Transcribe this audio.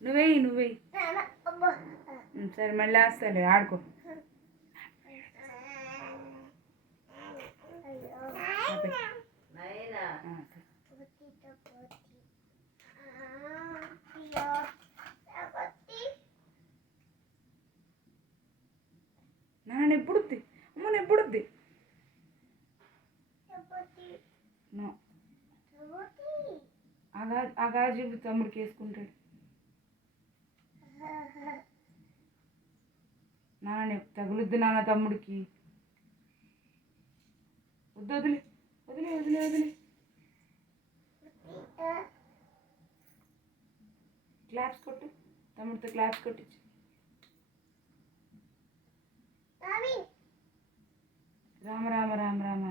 నువ్వేయి సరే మళ్ళీ వేస్తాలే ఆడుకో. నాన్న ఎప్పుడుద్ది అమ్మ ఎప్పుడుద్ది ఆ గాజు తమ్ముడికి వేసుకుంటాడు. నాన్న తగులుద్ది నాన్న తమ్ముడికి. వద్దు వదిలే వదిలే వదిలే వదిలే. క్లాప్స్ కొట్టు తమ్ముడితో క్లాప్స్ కొట్టించు. రామ రామ రామ రామ.